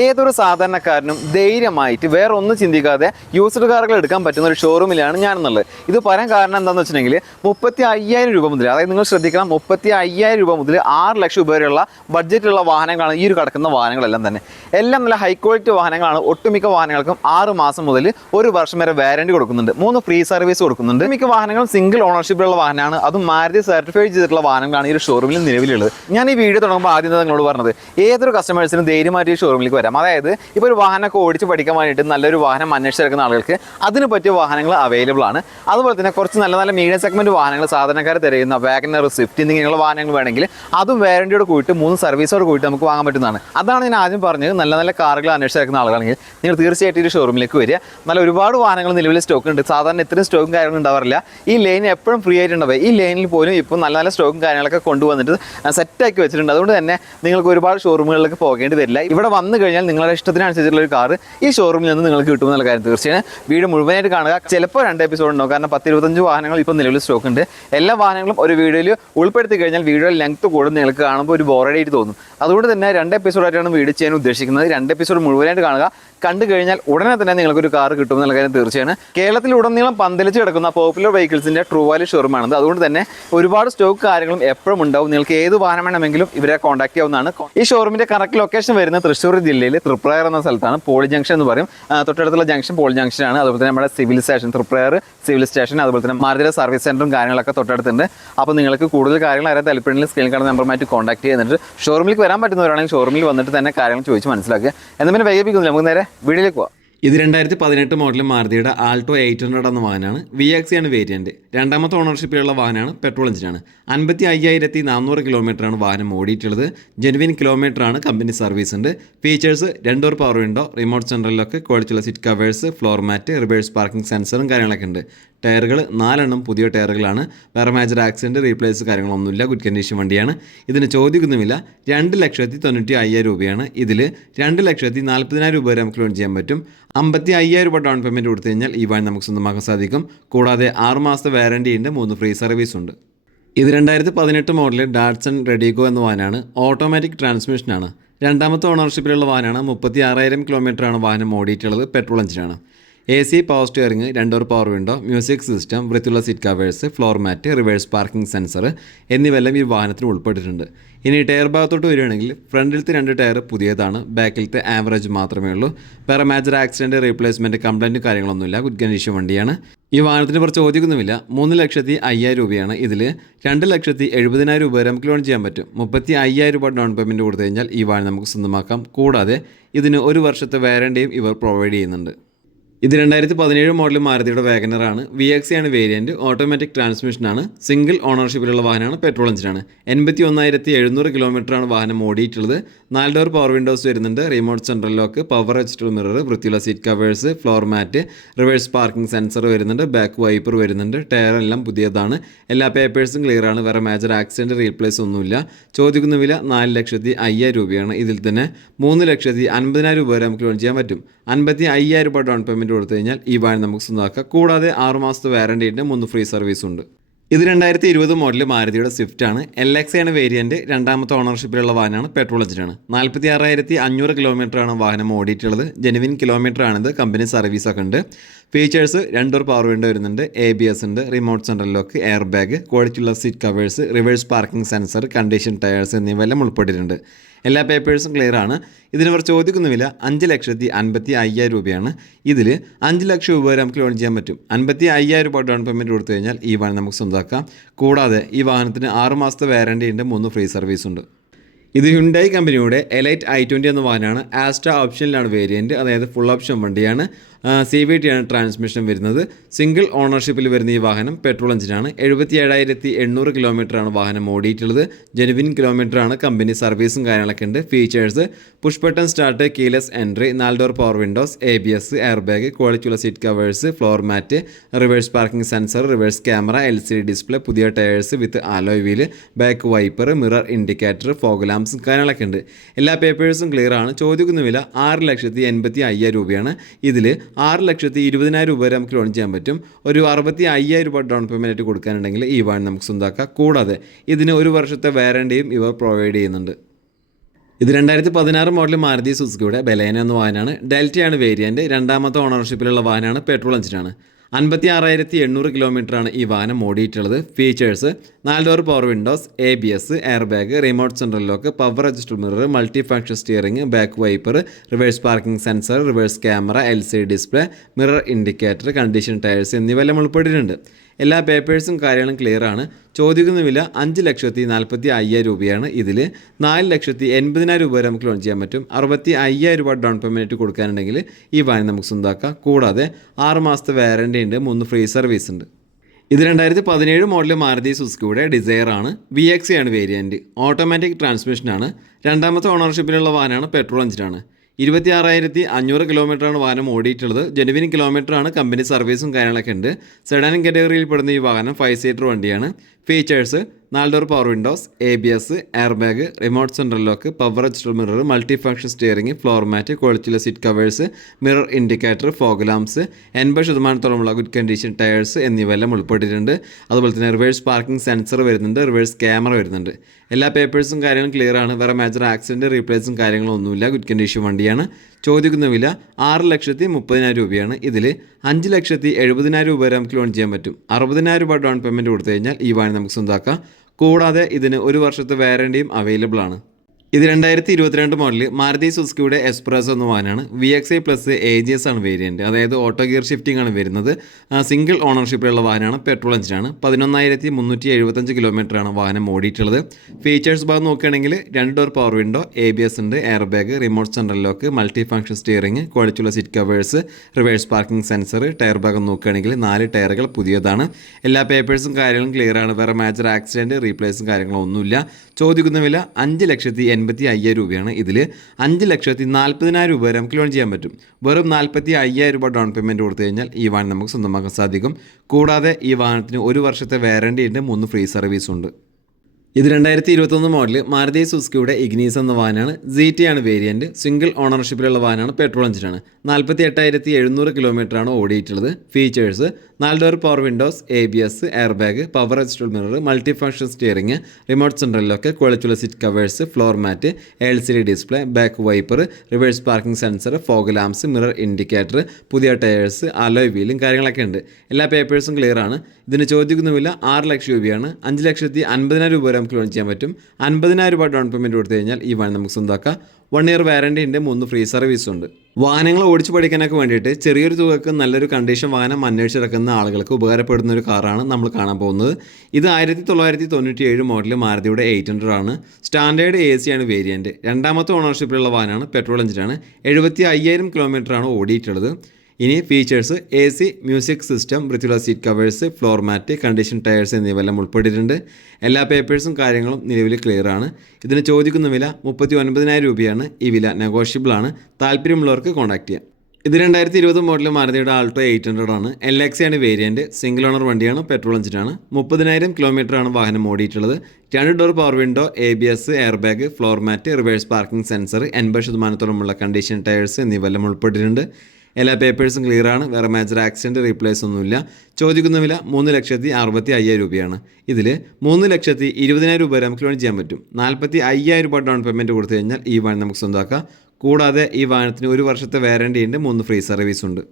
ഏതൊരു സാധാരണക്കാരനും ധൈര്യമായിട്ട് വേറെ ഒന്നും ചിന്തിക്കാതെ യൂസ്ഡ് കാറുകൾ എടുക്കാൻ പറ്റുന്ന ഒരു ഷോറൂമിലാണ് ഞാനെന്നുള്ളത്. ഇത് പറയാൻ കാരണം എന്താണെന്ന് വെച്ചിട്ടുണ്ടെങ്കിൽ 35,000 രൂപ മുതൽ, അതായത് നിങ്ങൾ ശ്രദ്ധിക്കണം, 35,000 രൂപ മുതൽ 6 ലക്ഷം രൂപ വരെയുള്ള ബഡ്ജറ്റുള്ള വാഹനങ്ങളാണ് ഈ ഒരു കിടക്കുന്ന വാഹനങ്ങളെല്ലാം തന്നെ. എല്ലാം നല്ല ഹൈ ക്വാളിറ്റി വാഹനങ്ങളാണ്. ഒട്ടുമിക്ക വാഹനങ്ങൾക്കും 6 മാസം മുതൽ 1 വർഷം വരെ വാറണ്ടി കൊടുക്കുന്നുണ്ട്, 3 ഫ്രീ സർവീസ് കൊടുക്കുന്നുണ്ട്. മിക്ക വാഹനങ്ങളും സിംഗിൾ ഓണർഷിപ്പിലുള്ള വാഹനമാണ്. അതും മാരുതി സർട്ടിഫൈഡ് ചെയ്തിട്ടുള്ള വാഹനങ്ങളാണ് ഈ ഒരു ഷോറൂമിൽ നിലവിലുള്ളത്. ഞാൻ ഈ വീഡിയോ തുടങ്ങുമ്പോൾ ആദ്യം നിങ്ങളോട് പറഞ്ഞത് ഏതൊരു കസ്റ്റമേഴ്സിനും ധൈര്യമായിട്ട് ഈ ഷോറൂമിലേക്ക് വരാം. അതായത് ഇപ്പോൾ ഒരു വാഹനമൊക്കെ ഓടിച്ച് പഠിക്കാൻ വേണ്ടിയിട്ട് നല്ലൊരു വാഹനം അന്വേഷിച്ചെടുക്കുന്ന ആളുകൾക്ക് അതിന് പറ്റിയ വാഹനങ്ങൾ അവൈലബിൾ ആണ്. അതുപോലെ തന്നെ കുറച്ച് നല്ല നല്ല മീഡിയം സെഗ്മെന്റ് വാഹനങ്ങൾ സാധാരണക്കാർ തിരയുന്ന വാഗനർ, സ്വിഫ്റ്റ് എന്നിങ്ങനെയുള്ള വാഹനങ്ങൾ വേണമെങ്കിൽ അതും വാറണ്ടിയോട് കൂടിയിട്ട് 3 സർവീസോട് കൂടിയിട്ട് നമുക്ക് വാങ്ങാൻ പറ്റുന്നതാണ്. അതാണ് ഞാൻ ആദ്യം പറഞ്ഞത്. നല്ല നല്ല കാറുകൾ അന്വേഷിച്ചെടുക്കുന്ന ആളുകളാണെങ്കിൽ നിങ്ങൾ തീർച്ചയായിട്ടും ഈ ഷോറൂമിലേക്ക് വരിക. നല്ല ഒരുപാട് വാഹനങ്ങൾ നിലവിൽ സ്റ്റോക്ക് ഉണ്ട്. സാധാരണ ഇത്രയും സ്റ്റോക്കും കാര്യങ്ങളും ഉണ്ടാവാറില്ല. ഈ ലൈൻ എപ്പോഴും ഫ്രീ ആയിട്ടുണ്ടാവുക. ഈ ലൈനിൽ പോലും ഇപ്പോൾ നല്ല നല്ല സ്റ്റോക്കും കാര്യങ്ങളൊക്കെ കൊണ്ടുവന്നിട്ട് സെറ്റാക്കി വെച്ചിട്ടുണ്ട്. അതുകൊണ്ട് തന്നെ നിങ്ങൾക്ക് ഒരുപാട് ഷോറൂമുകളിലേക്ക് പോകേണ്ടി വരില്ല. ഇവിടെ വന്നു കഴിഞ്ഞാൽ നിങ്ങളുടെ ഇഷ്ടത്തിനനുസരിച്ചുള്ള ഒരു കാർ ഈ ഷോറൂമിൽ നിന്ന് നിങ്ങൾക്ക് കിട്ടുമെന്നുള്ള കാര്യം തീർച്ചയായും വീഡിയോ മുഴുവനായിട്ട് കാണുക. ചിലപ്പോൾ 2 എപ്പിസോഡ് ഉണ്ടാവും, കാരണം 10-25 വാഹനങ്ങൾ ഇപ്പോൾ നിലവിൽ സ്റ്റോക്ക് ഉണ്ട്. എല്ലാ വാഹനങ്ങളും ഒരു വീഡിയോയിൽ ഉൾപ്പെടുത്തി കഴിഞ്ഞാൽ വീഡിയോ ലെങ്ത് കൂടും, നിങ്ങൾക്ക് കാണുമ്പോൾ ഒരു ബോറടിയായിട്ട് തോന്നും. അതുകൊണ്ട് തന്നെ 2 എപ്പിസോഡായിട്ടാണ് വീഡിയോ ചെയ്യാൻ ഉദ്ദേശിക്കുന്നത്. 2 എപ്പിസോഡ് മുഴുവനായിട്ട് കാണുക. കണ്ടു കഴിഞ്ഞാൽ ഉടനെ തന്നെ നിങ്ങൾക്കൊരു കാർ കിട്ടുമെന്നുള്ള കാര്യം തീർച്ചയാണ്. കേരളത്തിൽ ഉടനീളം പന്തലിച്ച് കിടക്കുന്ന പോപ്പുലർ വെഹിക്കിൾസിൻ്റെ ട്രൂ വാല്യൂ ഷോറൂമാണത്. അതുകൊണ്ട് തന്നെ ഒരുപാട് സ്റ്റോക്ക് കാര്യങ്ങളും എപ്പോഴും ഉണ്ടാവും. നിങ്ങൾക്ക് ഏത് വാഹനം വേണമെങ്കിലും ഇവരെ കോൺടാക്ട് ചെയ്യാവുന്നതാണ്. ഈ ഷോറൂമിൻ്റെ കറക്റ്റ് ലൊക്കേഷൻ വരുന്നത് തൃശ്ശൂർ ജില്ലയിൽ തൃപ്രയർ എന്ന സ്ഥലത്താണ്. പോളി ജംഗ്ഷൻ എന്ന് പറയും. തൊട്ടടുത്തുള്ള ജംഗ്ഷൻ പോളി ജംഗ്ഷനാണ്. അതുപോലെ തന്നെ നമ്മുടെ civil station, Triprayar civil station, അതുപോലെ തന്നെ മാരുതിയുടെ സർവീസ് സെൻറ്ററും കാര്യങ്ങളൊക്കെ തൊട്ടടുത്തുണ്ട്. അപ്പോൾ നിങ്ങൾക്ക് കൂടുതൽ കാര്യങ്ങൾ അറിയാൻ താല്പര്യമുണ്ടെങ്കിൽ സ്ക്രീനിൽ കാണുന്ന നമ്പറുമായിട്ട് കോൺടാക്ട് ചെയ്യുന്നുണ്ട്. ഷോറൂമിലേക്ക് വരാൻ പറ്റുന്നവരാണെങ്കിൽ ഷോറൂമിൽ വന്നിട്ട് തന്നെ കാര്യങ്ങൾ ചോദിച്ച് മനസ്സിലാക്കുക. എന്നാൽ പിന്നെ വൈകിപ്പിക്കുന്നില്ല, നമുക്ക് നേരെ വീഡിയോയിലേക്ക് പോകാം. ഇത് 2018 മോഡൽ മാരുതിയുടെ ആൾട്ടോ 800 എന്ന വാഹനമാണ്. VXC ആണ് വേരിയൻറ്റ്. രണ്ടാമത്തെ ഓണർഷിപ്പിലുള്ള വാഹനമാണ്. പെട്രോൾ എഞ്ചിനാണ്. 55,400 കിലോമീറ്ററാണ് വാഹനം ഓടിയിട്ടുള്ളത്. ജെനുവിൻ കിലോമീറ്ററാണ്. കമ്പനി സർവീസ് ഉണ്ട്. Features 2 door power window, remote central lock, ക്വാളിറ്റിയുള്ള seat covers, floor mat, reverse parking സെൻസറും കാര്യങ്ങളൊക്കെ ഉണ്ട്. ടയറുകൾ 4 പുതിയ ടയറുകളാണ്. വേറെ മേജർ ആക്സിഡൻറ്റ് റീപ്ലേസ് കാര്യങ്ങളൊന്നുമില്ല. ഗുഡ് കണ്ടീഷൻ വണ്ടിയാണ്. ഇതിന് ചോദിക്കുന്നുമില്ല. 2,95,000 രൂപയാണ്. ഇതിൽ 2,40,000 രൂപ വരെ നമുക്ക് ലോൺ ചെയ്യാൻ പറ്റും. 55,000 രൂപ ഡൗൺ പേയ്മെൻറ്റ് കൊടുത്തു കഴിഞ്ഞാൽ ഈ വാഹനം നമുക്ക് സ്വന്തമാക്കാൻ സാധിക്കും. കൂടാതെ 6 മാസത്തെ വാറണ്ടി ഉണ്ട്, 3 ഫ്രീ സർവീസ് ഉണ്ട്. ഇത് 2018 മോഡൽ ഡാറ്റ്സൺ റെഡിഗോ എന്ന വാഹനമാണ്. ഓട്ടോമാറ്റിക് ട്രാൻസ്മിഷനാണ്. രണ്ടാമത്തെ ഓണർഷിപ്പിലുള്ള വാഹനമാണ്. 36,000 കിലോമീറ്ററാണ് വാഹനം ഓടിയിട്ടുള്ളത്. പെട്രോൾ എഞ്ചിനാണ്. AC, power steering, 2 door power window, music system, വൃത്തിയുള്ള seat covers, floor mat, reverse parking sensor എന്നിവയെല്ലാം ഈ വാഹനത്തിന് ഉൾപ്പെട്ടിട്ടുണ്ട്. ഇനി ടയർ ഭാഗത്തോട്ട് വരികയാണെങ്കിൽ ഫ്രണ്ടിലത്തെ 2 ടയർ പുതിയതാണ്. ബാക്കിലത്തെ ആവറേജ് മാത്രമേ ഉള്ളൂ. വേറെ മേജർ ആക്സിഡൻറ്റ് റീപ്ലേസ്മെൻറ്റ് കംപ്ലൈൻറ്റ് കാര്യങ്ങളൊന്നുമില്ല. ഗുഡ് കണ്ടീഷൻ വണ്ടിയാണ്. ഈ വാഹനത്തിന് കുറച്ച് ചോദിക്കുന്നുമില്ല. 3,05,000 രൂപയാണ്. ഇതിൽ 2,70,000 രൂപ വരെ നമുക്ക് ലോൺ ചെയ്യാൻ പറ്റും. 35,000 രൂപ ഡൗൺ പേയ്മെൻറ്റ് കൊടുത്തു കഴിഞ്ഞാൽ ഈ വാഹനം നമുക്ക് സ്വന്തമാക്കാം. കൂടാതെ ഇതിന് 1 വർഷത്തെ വാറണ്ടിയും ഇവർ പ്രൊവൈഡ് ചെയ്യുന്നുണ്ട്. ഇത് 2017 മോഡൽ മാരുതിയുടെ വാഗനറാണ്. VXC ആണ് വേരിയൻറ്റ്. ഓട്ടോമാറ്റിക് ട്രാൻസ്മിഷനാണ്. സിംഗിൾ ഓണർഷിപ്പിലുള്ള വാഹനമാണ്. പെട്രോൾ എഞ്ചിനാണ്. 81,700 കിലോമീറ്ററാണ് വാഹനം ഓടിയിട്ടുള്ളത്. 4 ഡോർ പവർ വിൻഡോസ് വരുന്നുണ്ട്. Remote central lock, power adjustable mirror, വൃത്തിയുള്ള seat covers, floor mat, reverse parking sensor വരുന്നുണ്ട്. ബാക്ക് വൈപ്പർ വരുന്നുണ്ട്. ടയർ എല്ലാം പുതിയതാണ്. എല്ലാ പേപ്പേഴ്സും ക്ലിയർ ആണ്. വേറെ മേജർ ആക്സിഡൻറ്റ് റീപ്ലേസ് ഒന്നുമില്ല. ചോദിക്കുന്ന വില 4,05,000 രൂപയാണ്. ഇതിൽ തന്നെ 3,50,000 രൂപ വരെ നമുക്ക് ലോൺ ചെയ്യാൻ പറ്റും. 55,000 രൂപ ഡൗൺ പേയ്മെൻറ്റ് കൊടുത്തു കഴിഞ്ഞാൽ ഈ വാഹനം നമുക്ക് സ്വന്തമാക്കാം. കൂടാതെ 6 മാസത്തെ വാറണ്ടി ഉണ്ട്, 3 ഫ്രീ സർവീസ് ഉണ്ട്. ഇത് 2020 മോഡൽ മാരുതിയുടെ സ്വിഫ്റ്റ് ആണ്. LXI ആണ് വേരിയൻറ്റ്. രണ്ടാമത്തെ ഓണർഷിപ്പിലുള്ള വാഹനമാണ്. പെട്രോൾ എഞ്ചിനാണ്. 46,500 കിലോമീറ്ററാണ് വാഹനം ഓടിയിട്ടുള്ളത്. ജെനുവിൻ കിലോമീറ്ററാണിത്. കമ്പനി സർവീസൊക്കെ ഉണ്ട്. ഫീച്ചേഴ്സ് 2 ഡോർ പവർ വിൻഡോ വരുന്നുണ്ട്. ABS ഉണ്ട്. Remote central lock, air bag, ക്വാളിറ്റിയുള്ള seat covers, reverse parking sensor, condition tyres എന്നിവയെല്ലാം ഉൾപ്പെട്ടിട്ടുണ്ട്. എല്ലാ പേപ്പേഴ്സും ക്ലിയർ ആണ്. ഇതിന് അവർ ചോദിക്കുന്നുമില്ല. 5,55,000 രൂപയാണ്. ഇതിൽ 5 ലക്ഷം രൂപ വരെ നമുക്ക് ലോൺ ചെയ്യാൻ പറ്റും. 55,000 രൂപ ഡൗൺ പേയ്മെൻറ്റ് കൊടുത്തു കഴിഞ്ഞാൽ ഈ വാഹനം നമുക്ക് സ്വന്തമാക്കാം. കൂടാതെ ഈ വാഹനത്തിന് 6 മാസത്തെ വാറണ്ടി ഉണ്ട്, 3 ഫ്രീ സർവീസ് ഉണ്ട്. ഇത് ഹ്യുണ്ടായി കമ്പനിയുടെ എലൈറ്റ് i20 എന്ന വാഹനമാണ്. ആസ്ട്ര ഓപ്ഷനിലാണ് വേരിയൻറ്റ്, അതായത് ഫുൾ ഓപ്ഷൻ വണ്ടിയാണ്. CVT ആണ് ട്രാൻസ്മിഷൻ വരുന്നത്. സിംഗിൾ ഓണർഷിപ്പിൽ വരുന്ന ഈ വാഹനം പെട്രോൾ എഞ്ചിനാണ്. 77,800 കിലോമീറ്ററാണ് വാഹനം ഓടിയിട്ടുള്ളത്. ജെനുവിൻ കിലോമീറ്ററാണ്. കമ്പനി സർവീസും കാര്യങ്ങളൊക്കെ ഉണ്ട്. Features push button start, keyless entry, 4 door power windows, ABS, air bag, ക്വാളിറ്റിയുള്ള seat covers, floor mat, reverse parking sensor, reverse camera, LCD display, പുതിയ tyres with alloy wheel, back wiper, mirror indicator, fog lamps കാര്യങ്ങളൊക്കെ ഉണ്ട്. എല്ലാ പേപ്പേഴ്സും clear ആണ്. ചോദിക്കുന്ന വില 6,85,000 രൂപയാണ്. ഇതിൽ 6,20,000 രൂപ വരെ നമുക്ക് ലോൺ ചെയ്യാൻ പറ്റും. ഒരു 65,000 രൂപ ഡൗൺ പേയ്മെൻറ്റ് ആയിട്ട് കൊടുക്കാനുണ്ടെങ്കിൽ ഈ വാഹനം നമുക്ക് സ്വന്തമാക്കാം. കൂടാതെ ഇതിന് 1 വർഷത്തെ വാറണ്ടിയും ഇവർ പ്രൊവൈഡ് ചെയ്യുന്നുണ്ട്. ഇത് 2016 മോഡൽ മാരുതി സുസുക്കിയുടെ ബലേന എന്ന വാഹനമാണ്. ഡെൽറ്റയാണ് വേരിയൻറ്റ്. രണ്ടാമത്തെ ഓണർഷിപ്പിലുള്ള വാഹനമാണ്. പെട്രോൾ എഞ്ചിനാണ്. 56,800 കിലോമീറ്ററാണ് ഈ വാഹനം ഓടിയിട്ടുള്ളത്. Features: 4 door power windows, ABS, air bag, remote central lock, power adjustable mirror, multi function steering, back wiper, reverse parking sensor, reverse camera, LCD display, mirror indicator, condition tyres എന്നിവയെല്ലാം ഉൾപ്പെട്ടിട്ടുണ്ട്. എല്ലാ പേപ്പേഴ്സും കാര്യങ്ങളും ക്ലിയർ ആണ്. ചോദിക്കുന്ന വില 5,45,000 രൂപയാണ്. ഇതിൽ 4,80,000 രൂപ വരെ നമുക്ക് ലോൺ ചെയ്യാൻ പറ്റും. 65,000 രൂപ ഡൗൺ പേയ്മെൻറ്റ് കൊടുക്കാനുണ്ടെങ്കിൽ ഈ വാഹനം നമുക്ക് സ്വന്തമാക്കാം. കൂടാതെ 6 മാസത്തെ വാറണ്ടി ഉണ്ട്, 3 ഫ്രീ സർവീസ് ഉണ്ട്. ഇത് 2017 മോഡൽ മാരുതി സുസുക്കിയുടെ ഡിസയർ ആണ്. VX ആണ് വേരിയൻറ്റ്. ഓട്ടോമാറ്റിക് ട്രാൻസ്മിഷനാണ്. രണ്ടാമത്തെ ഓണർഷിപ്പിലുള്ള വാഹനമാണ്. പെട്രോൾ എഞ്ചിനാണ്. 26,500 കിലോമീറ്ററാണ് വാഹനം ഓടിയിട്ടുള്ളത്. ജെനുവിൻ കിലോമീറ്ററാണ്. കമ്പനി സർവീസും കാര്യങ്ങളൊക്കെ ഉണ്ട്. സെഡാൻ കാറ്റഗറിയിൽ പെടുന്ന ഈ വാഹനം 5 സീറ്റർ വണ്ടിയാണ്. Features: 4 door power windows, ABS, air bag, remote central lock, power adjustable mirror, multi function steering, floor mat, ക്വാളിറ്റിയുള്ള seat covers, mirror indicator, fog lamps, 80% good condition tyres എന്നിവയെല്ലാം ഉൾപ്പെട്ടിട്ടുണ്ട്. അതുപോലെ തന്നെ റിവേഴ്സ് പാർക്കിംഗ് സെൻസർ വരുന്നുണ്ട്, reverse camera വരുന്നുണ്ട്. എല്ലാ പേപ്പേഴ്സും കാര്യങ്ങളും clear ആണ്. വേറെ മേജർ ആക്സിഡൻറ്റ് റീപ്ലേസും കാര്യങ്ങളും ഒന്നുമില്ല. ഗുഡ് കണ്ടീഷൻ വണ്ടിയാണ്. ചോദിക്കുന്ന വില 6,30,000 രൂപയാണ്. ഇതിൽ 5,70,000 രൂപ വരെ നമുക്ക് ലോൺ ചെയ്യാൻ പറ്റും. 60,000 രൂപ ഡൗൺ പേയ്മെൻറ്റ് കൊടുത്തു കഴിഞ്ഞാൽ ഈ വാഹനം നമുക്ക് സ്വന്തമാക്കാം. കൂടാതെ ഇതിന് 1 വർഷത്തെ വാറണ്ടിയും അവൈലബിൾ ആണ്. ഇത് 2022 മോഡൽ മാരുതി സുസുക്കിയുടെ എക്സ്പ്രസ് എന്ന വാഹനമാണ്. VXi പ്ലസ് AGS ആണ് വേരിയൻറ്റ്. അതായത് ഓട്ടോ ഗിയർ ഷിഫ്റ്റിംഗ് ആണ് വരുന്നത്. സിംഗിൾ ഓണർഷിപ്പിലുള്ള വാഹനമാണ്. പെട്രോൾ എഞ്ചിനാണ്. 11,375 കിലോമീറ്ററാണ് വാഹനം ഓടിയിട്ടുള്ളത്. ഫീച്ചേഴ്സ് ഭാഗം നോക്കുകയാണെങ്കിൽ 2 ഡോർ പവർ വിൻഡോ, ABS ഉണ്ട്, air bag, remote central lock, multi function steering, ക്വാളിറ്റിയുള്ള seat covers, reverse parking sensor. Tyre ഭാഗം നോക്കുകയാണെങ്കിൽ 4 ടയറുകൾ പുതിയതാണ്. എല്ലാ പേപ്പേഴ്സും കാര്യങ്ങളും ക്ലിയർ ആണ്. വേറെ മേജർ ആക്സിഡൻറ്റ് റീപ്ലേസും കാര്യങ്ങളും ഒന്നുമില്ല. ചോദിക്കുന്ന വില 5,80,000 രൂപയാണ്. ഇതിൽ 5,40,000 രൂപ വരെ നമുക്ക് ലോൺ ചെയ്യാൻ പറ്റും. വെറും 45,000 രൂപ ഡൗൺ പേയ്മെൻറ്റ് കൊടുത്തു കഴിഞ്ഞാൽ ഈ വാഹനം നമുക്ക് സ്വന്തമാക്കാൻ സാധിക്കും. കൂടാതെ ഈ വാഹനത്തിന് 1 വർഷത്തെ വാറണ്ടി ഉണ്ട്, 3 ഫ്രീ സർവീസ് ഉണ്ട്. ഇത് 2021 മോഡൽ മാരുതി സുസുക്കിയുടെ ഇഗ്നീസ് എന്ന വാഹനമാണ്. GT ആണ് വേരിയൻറ്റ്. സിംഗിൾ ഓണർഷിപ്പിലുള്ള വാഹനമാണ്. പെട്രോൾ എഞ്ചിനാണ്. 48,700 കിലോമീറ്ററാണ് ഓടിയിട്ടുള്ളത്. Features: 4 door power windows, ABS, air bag, power adjustable mirror, multi function steering, remote central lock, ക്വാളിറ്റിയുള്ള seat covers, floor mat, LCD display, back wiper, reverse parking sensor, fog lamps, mirror indicator, പുതിയ tyres, alloy വീലും കാര്യങ്ങളൊക്കെ ഉണ്ട്. എല്ലാ പേപ്പേഴ്സും clear ആണ്. ഇതിന് ചോദിക്കുന്ന വില 6 ലക്ഷം രൂപയാണ്. 5,50,000 രൂപ വരെ നമുക്ക് ലോൺ ചെയ്യാൻ പറ്റും. 50,000 രൂപ ഡൗൺ പേയ്മെൻറ്റ് കൊടുത്തു കഴിഞ്ഞാൽ ഈ വാഹനം നമുക്ക് സ്വന്തമാക്കാം. 1 ഇയർ വാറണ്ടി ഉണ്ട്, 3 ഫ്രീ സർവീസ് ഉണ്ട്. വാഹനങ്ങൾ ഓടിച്ച് പഠിക്കാനൊക്കെ വേണ്ടിയിട്ട് ചെറിയൊരു തുകക്ക് നല്ലൊരു കണ്ടീഷൻ വാഹനം അന്വേഷിച്ചിറക്കുന്ന ആളുകൾക്ക് ഉപകാരപ്പെടുന്ന ഒരു കാറാണ് നമ്മൾ കാണാൻ പോകുന്നത്. ഇത് 1997 മോഡൽ മാരുതിയുടെ 800 ആണ്. സ്റ്റാൻഡേർഡ് AC ആണ് വേരിയൻറ്റ്. രണ്ടാമത്തെ ഓണർഷിപ്പിലുള്ള വാഹനമാണ്. പെട്രോൾ എഞ്ചിനാണ്. 75,000 കിലോമീറ്ററാണ് ഓടിയിട്ടുള്ളത്. ഇനി ഫീച്ചേഴ്സ്: AC, മ്യൂസിക് സിസ്റ്റം, വൃത്തിയുള്ള seat covers, floor mat, condition tyres എന്നിവയെല്ലാം ഉൾപ്പെട്ടിട്ടുണ്ട്. എല്ലാ പേപ്പേഴ്സും കാര്യങ്ങളും നിലവിൽ ക്ലിയർ ആണ്. ഇതിന് ചോദിക്കുന്ന വില 39,000 രൂപയാണ്. ഈ വില നെഗോഷ്യബിൾ ആണ്. താല്പര്യമുള്ളവർക്ക് കോൺടാക്ട് ചെയ്യാം. ഇത് 2020 മോഡൽ മാരുതിയുടെ ആൾട്ടോ 800 ആണ്. LXi ആണ് വേരിയൻറ്റ്. സിംഗിൾ ഓണർ വണ്ടിയാണ്. പെട്രോൾ എഞ്ചിനാണ്. 30,000 കിലോമീറ്ററാണ് വാഹനം ഓടിയിട്ടുള്ളത്. 2 door power window, ABS, air bag, floor mat, reverse parking sensor, 80% condition tyres എന്നിവയെല്ലാം ഉൾപ്പെട്ടിട്ടുണ്ട്. എല്ലാ പേപ്പേഴ്സും ക്ലിയർ ആണ്. വേറെ മേജർ ആക്സിഡൻറ്റ് റീപ്ലേസ് ഒന്നുമില്ല. ചോദിക്കുന്ന വില 3,60,500 രൂപയാണ്. ഇതിൽ 3,20,000 രൂപ വരെ നമുക്ക് ലോൺ ചെയ്യാൻ പറ്റും. 45,000 രൂപ ഡൗൺ പേയ്മെൻറ്റ് കൊടുത്തു കഴിഞ്ഞാൽ ഈ വാഹനം നമുക്ക് സ്വന്തമാക്കാം. കൂടാതെ ഈ വാഹനത്തിന് 1 വർഷത്തെ വാറണ്ടി ഉണ്ട്, 3 ഫ്രീ സർവീസ് ഉണ്ട്.